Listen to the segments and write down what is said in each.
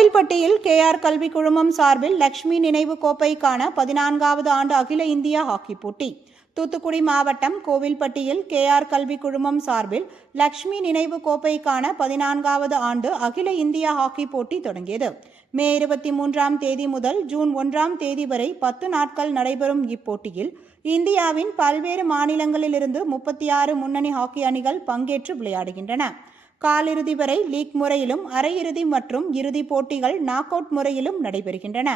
கோவில்பட்டியில் ஆர் கல்வி குழுமம் சார்பில் லக்ஷ்மி நினைவு கோப்பைக்கான பதினான்காவது ஆண்டு அகில இந்திய ஹாக்கி போட்டி. தூத்துக்குடி மாவட்டம் கோவில்பட்டியில் கே ஆர் கல்வி குழுமம் சார்பில் லக்ஷ்மி நினைவு கோப்பைக்கான பதினான்காவது ஆண்டு அகில இந்திய ஹாக்கி போட்டி தொடங்கியது. மே இருபத்தி மூன்றாம் தேதி முதல் ஜூன் ஒன்றாம் தேதி வரை பத்து நாட்கள் நடைபெறும் இப்போட்டியில் இந்தியாவின் பல்வேறு மாநிலங்களிலிருந்து முப்பத்தி ஆறு முன்னணி ஹாக்கி அணிகள் பங்கேற்று விளையாடுகின்றன. காலிறுதி வரை லீக் முறையிலும் அரையிறுதி மற்றும் இறுதிப் போட்டிகள் நாக் அவுட் முறையிலும் நடைபெறுகின்றன.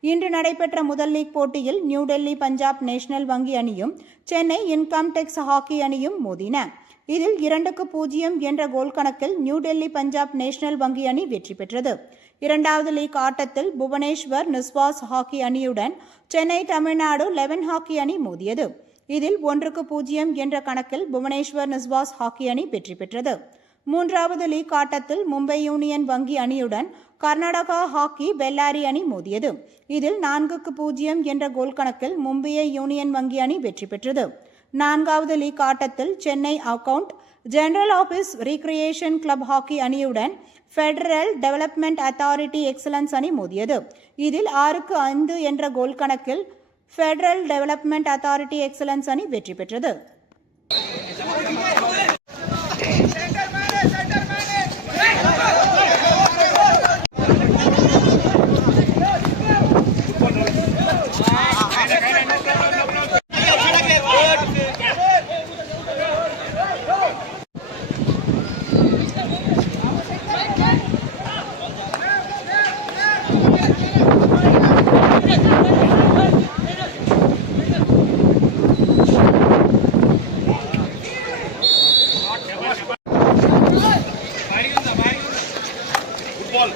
இன்று நடைபெற்ற முதல் லீக் போட்டியில் நியூ டெல்லி பஞ்சாப் நேஷனல் வங்கி அணியும் சென்னை இன்கம் டெக்ஸ் ஹாக்கி அணியும் மோதின. இதில் இரண்டுக்கு பூஜ்ஜியம் என்ற கோல் கணக்கில் நியூ டெல்லி பஞ்சாப் நேஷனல் வங்கி அணி வெற்றி பெற்றது. இரண்டாவது லீக் ஆட்டத்தில் புவனேஸ்வர் நிஸ்வாஸ் ஹாக்கி அணியுடன் சென்னை தமிழ்நாடு லெவன் ஹாக்கி அணி மோதியது. இதில் ஒன்றுக்கு பூஜ்ஜியம் என்ற கணக்கில் புவனேஸ்வர் நிஸ்வாஸ் ஹாக்கி அணி வெற்றி பெற்றது. மூன்றாவது லீக் ஆட்டத்தில் மும்பை யூனியன் வங்கி அணியுடன் கர்நாடகா ஹாக்கி பெல்லாரி அணி மோதியது. இதில் நான்குக்கு பூஜ்ஜியம் என்ற கோல் கணக்கில் மும்பையை யூனியன் வங்கி அணி வெற்றி பெற்றது. நான்காவது லீக் ஆட்டத்தில் Chennai account general office recreation club hockey அணியுடன் ஃபெடரல் டெவலப்மெண்ட் அத்தாரிட்டி எக்ஸலன்ஸ் அணி மோதியது. இதில் ஆறுக்கு ஐந்து என்ற கோல் கணக்கில் ஃபெடரல் டெவலப்மெண்ட் அத்தாரிட்டி எக்ஸலன்ஸ் அணி வெற்றி பெற்றது. বল।